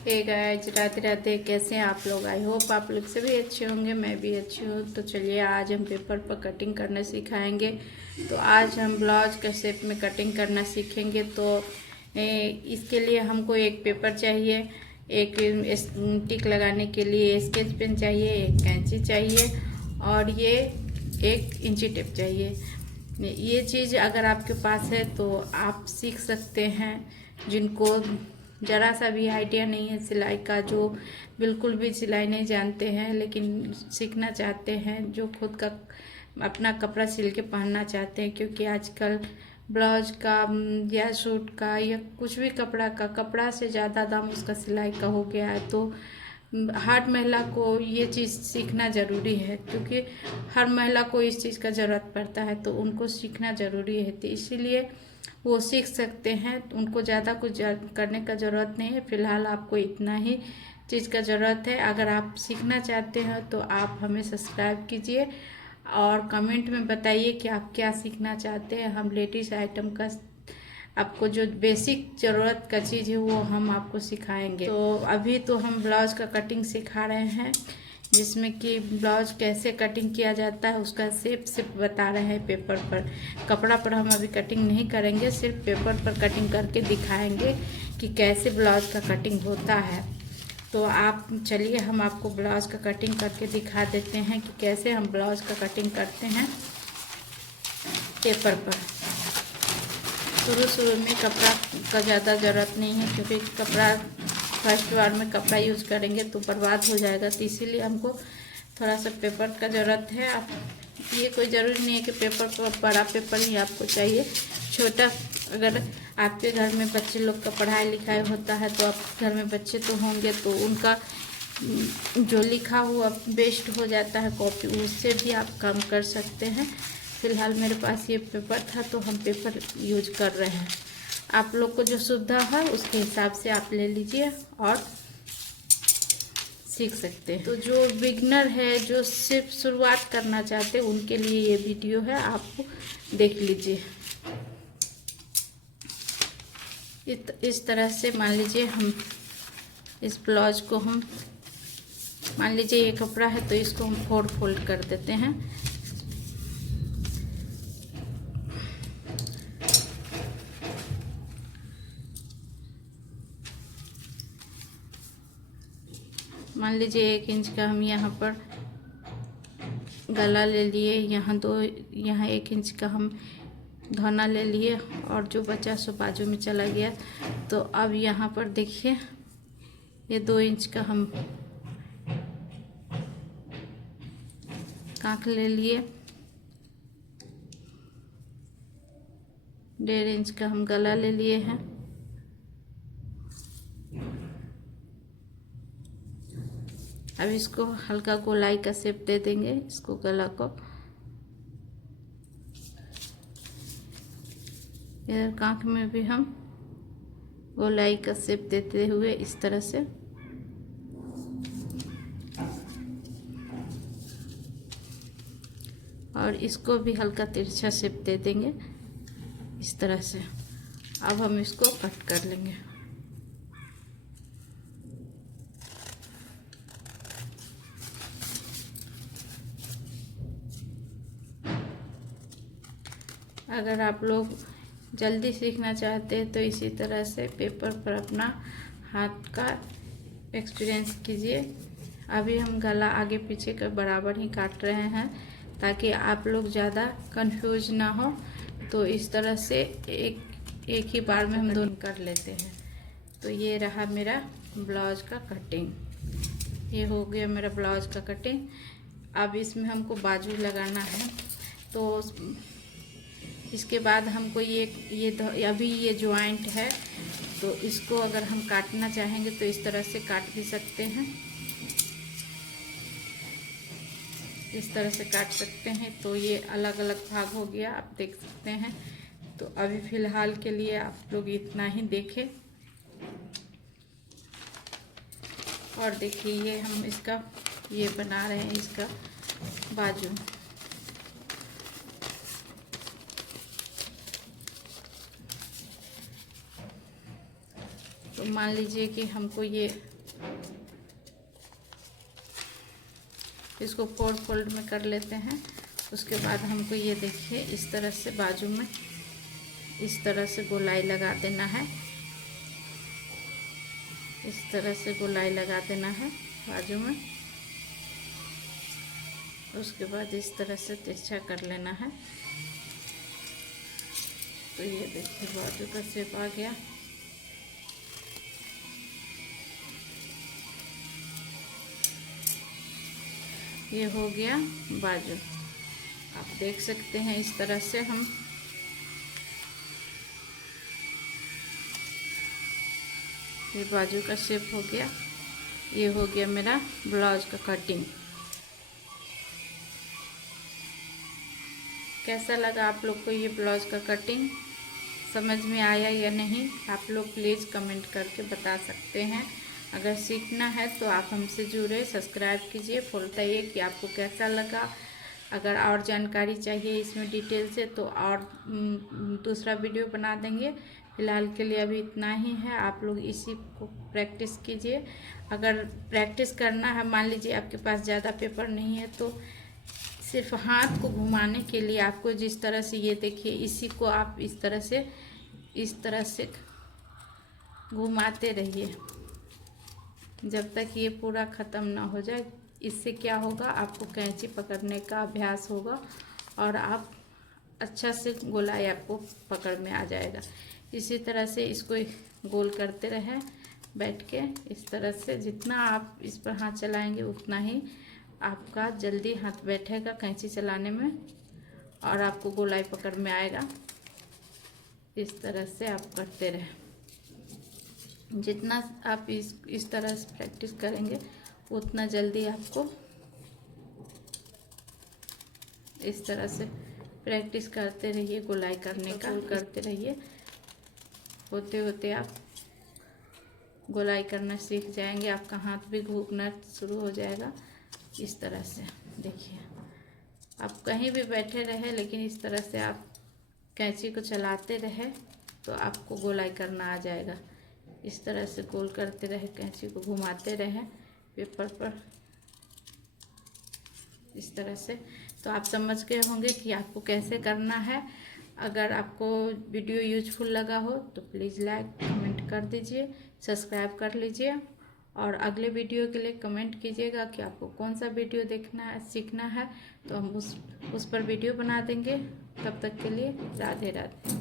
Hey guys, Radhe Radhe. कैसे हैं आप लोग? आई होप आप लोग सभी अच्छे होंगे। मैं भी अच्छी हूँ। तो चलिए आज हम पेपर पर कटिंग करना सिखाएंगे। तो आज हम ब्लाउज के शेप में कटिंग करना सीखेंगे। तो इसके लिए हमको एक पेपर चाहिए, एक टिक लगाने के लिए स्केच पेन चाहिए, एक कैंची चाहिए और ये एक इंची टेप चाहिए। ये चीज़ अगर आपके पास है तो आप सीख सकते हैं। जिनको ज़रा सा भी आइडिया नहीं है सिलाई का, जो बिल्कुल भी सिलाई नहीं जानते हैं लेकिन सीखना चाहते हैं, जो खुद का अपना कपड़ा सिल के पहनना चाहते हैं, क्योंकि आजकल ब्लाउज का या सूट का या कुछ भी कपड़ा से ज़्यादा दाम उसका सिलाई का हो गया है। तो हर महिला को ये चीज़ सीखना ज़रूरी है, क्योंकि हर महिला को इस चीज़ का ज़रूरत पड़ता है, तो उनको सीखना ज़रूरी है। तो इसीलिए वो सीख सकते हैं, उनको ज़्यादा कुछ करने का ज़रूरत नहीं है। फ़िलहाल आपको इतना ही चीज़ का ज़रूरत है। अगर आप सीखना चाहते हैं तो आप हमें सब्सक्राइब कीजिए और कमेंट में बताइए कि आप क्या सीखना चाहते हैं। हम लेडीज़ आइटम का आपको जो बेसिक ज़रूरत का चीज़ है वो हम आपको सिखाएंगे। तो अभी तो हम ब्लाउज का कटिंग सिखा रहे हैं, जिसमें कि ब्लाउज कैसे कटिंग किया जाता है उसका शेप बता रहे हैं पेपर पर। कपड़ा पर हम अभी कटिंग नहीं करेंगे, सिर्फ पेपर पर कटिंग करके दिखाएंगे कि कैसे ब्लाउज का कटिंग होता है। तो आप चलिए हम आपको ब्लाउज का कटिंग करके दिखा देते हैं कि कैसे हम ब्लाउज का कटिंग करते हैं पेपर पर। शुरू में कपड़ा का ज़्यादा ज़रूरत नहीं है, क्योंकि कपड़ा फर्स्ट बार में कपड़ा यूज़ करेंगे तो बर्बाद हो जाएगा। तो इसीलिए हमको थोड़ा सा पेपर का ज़रूरत है। आप ये कोई ज़रूरी नहीं है कि पेपर को बड़ा पेपर ही आपको चाहिए, छोटा। अगर आपके घर में बच्चे लोग का पढ़ाई लिखाई होता है तो आप घर में बच्चे तो होंगे, तो उनका जो लिखा हुआ वेस्ट हो जाता है कॉपी, उससे भी आप काम कर सकते हैं। फ़िलहाल मेरे पास ये पेपर था तो हम पेपर यूज कर रहे हैं। आप लोग को जो सुविधा है उसके हिसाब से आप ले लीजिए और सीख सकते हैं। तो जो बिगनर है, जो सिर्फ शुरुआत करना चाहते हैं, उनके लिए ये वीडियो है, आप देख लीजिए। इस तरह से मान लीजिए हम इस ब्लाउज को हम मान लीजिए ये कपड़ा है तो इसको हम फोल्ड कर देते हैं। मान लीजिए 1 इंच का हम यहाँ पर गला ले लिए, यहाँ 1 इंच का हम धौना ले लिए और जो बचा सो बाजू में चला गया। तो अब यहाँ पर देखिए ये 2 इंच का हम कांख ले लिए, 1.5 इंच का हम गला ले लिए हैं। अब इसको हल्का गोलाई का शेप दे देंगे, इसको गला को। इधर कांख में भी हम गोलाई का शेप देते हुए इस तरह से और इसको भी हल्का तिरछा शेप दे देंगे इस तरह से। अब हम इसको कट कर लेंगे। अगर आप लोग जल्दी सीखना चाहते हैं तो इसी तरह से पेपर पर अपना हाथ का एक्सपीरियंस कीजिए। अभी हम गला आगे पीछे का बराबर ही काट रहे हैं ताकि आप लोग ज़्यादा कंफ्यूज ना हो। तो इस तरह से एक ही बार में हम दोनों कर लेते हैं। तो ये रहा मेरा ब्लाउज का कटिंग, ये हो गया मेरा ब्लाउज का कटिंग। अब इसमें हमको बाजू लगाना है, तो इसके बाद हमको ये अभी ये जॉइंट है, तो इसको अगर हम काटना चाहेंगे तो इस तरह से काट भी सकते हैं, इस तरह से काट सकते हैं। तो ये अलग अलग भाग हो गया, आप देख सकते हैं। तो अभी फ़िलहाल के लिए आप लोग इतना ही देखें और देखिए ये हम इसका ये बना रहे हैं, इसका बाजू। तो मान लीजिए कि हमको ये इसको 4 फोल्ड में कर लेते हैं। उसके बाद हमको ये देखिए इस तरह से बाजू में इस तरह से गोलाई लगा देना है। इस तरह से गोलाई लगा देना है बाजू में। उसके बाद इस तरह से तिरछा कर लेना है। तो ये देखिए बाजू का शेप आ गया। ये हो गया बाजू। आप देख सकते हैं इस तरह से हम ये बाजू का शेप हो गया। ये हो गया मेरा ब्लाउज का कटिंग। कैसा लगा आप लोग को ये ब्लाउज का कटिंग? समझ में आया या नहीं? आप लोग प्लीज़ कमेंट करके बता सकते हैं। अगर सीखना है तो आप हमसे जुड़े, सब्सक्राइब कीजिए, बताइए कि आपको कैसा लगा। अगर और जानकारी चाहिए इसमें डिटेल से तो और दूसरा वीडियो बना देंगे। फ़िलहाल के लिए अभी इतना ही है। आप लोग इसी को प्रैक्टिस कीजिए। अगर प्रैक्टिस करना है, मान लीजिए आपके पास ज़्यादा पेपर नहीं है, तो सिर्फ हाथ को घुमाने के लिए आपको जिस तरह से ये देखिए, इसी को आप इस तरह से घुमाते रहिए जब तक ये पूरा ख़त्म ना हो जाए। इससे क्या होगा, आपको कैंची पकड़ने का अभ्यास होगा और आप अच्छा से गोलाई आपको पकड़ में आ जाएगा। इसी तरह से इसको गोल करते रहें बैठ के। इस तरह से जितना आप इस पर हाथ चलाएंगे उतना ही आपका जल्दी हाथ बैठेगा कैंची चलाने में और आपको गोलाई पकड़ में आएगा। इस तरह से आप करते रहें। जितना आप इस तरह से प्रैक्टिस करेंगे उतना जल्दी आपको इस तरह से प्रैक्टिस करते रहिए, गोलाई करने का करते रहिए। होते होते आप गोलाई करना सीख जाएंगे। आपका हाथ भी घूमना शुरू हो जाएगा। इस तरह से देखिए, आप कहीं भी बैठे रहे लेकिन इस तरह से आप कैंची को चलाते रहे तो आपको गोलाई करना आ जाएगा। इस तरह से गोल करते रहे, कैंची को घुमाते रहे पेपर पर इस तरह से। तो आप समझ गए होंगे कि आपको कैसे करना है। अगर आपको वीडियो यूजफुल लगा हो तो प्लीज़ लाइक कमेंट कर दीजिए, सब्सक्राइब कर लीजिए और अगले वीडियो के लिए कमेंट कीजिएगा कि आपको कौन सा वीडियो देखना है, सीखना है, तो हम उस पर वीडियो बना देंगे। तब तक के लिए राधे राधे।